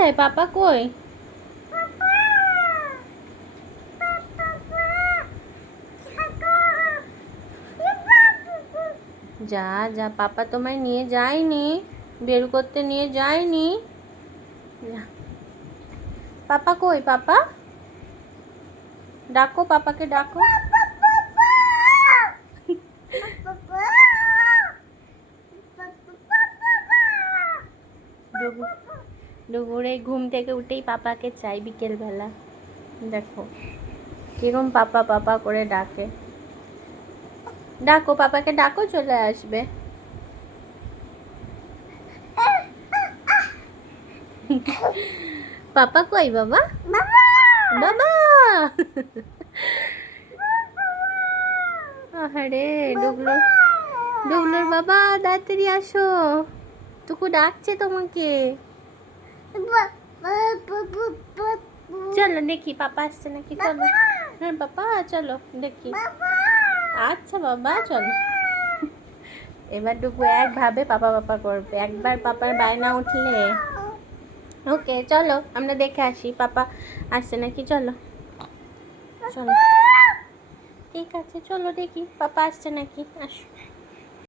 কোথায় পাপা কই? যা যা, পাপা তোমায় নিয়ে যায়নি, বের করতে নিয়ে যায়নি। পাপা কই? পাপা ডাকো, পাপাকে ডাকো। দুপুরে ঘুম থেকে উঠেই পাপাকে চাই বিকেলবেলা। দেখো কিরকম পাপা পাপা করে ডাকে। ডাকো, পাপাকে ডাকো, চলে আসবে। পাপা কই বাবা? বাবা আরে ডুগলুর, ডুগলুর বাবা তাড়াতাড়ি আসো, টুকু ডাকছে তোমাকে। চলো দেখি পাপা আসছে নাকি, চলো। হ্যাঁ বাবা চলো দেখি। আচ্ছা বাবা চলো। এবার ডুগু একভাবে পাপা পাপা করবে, একবার পাপার বায়না উঠলে। ওকে চলো আমরা দেখে আসি পাপা আসছে নাকি, চলো চলো। ঠিক আছে চলো দেখি পাপা আসছে নাকি, আসো।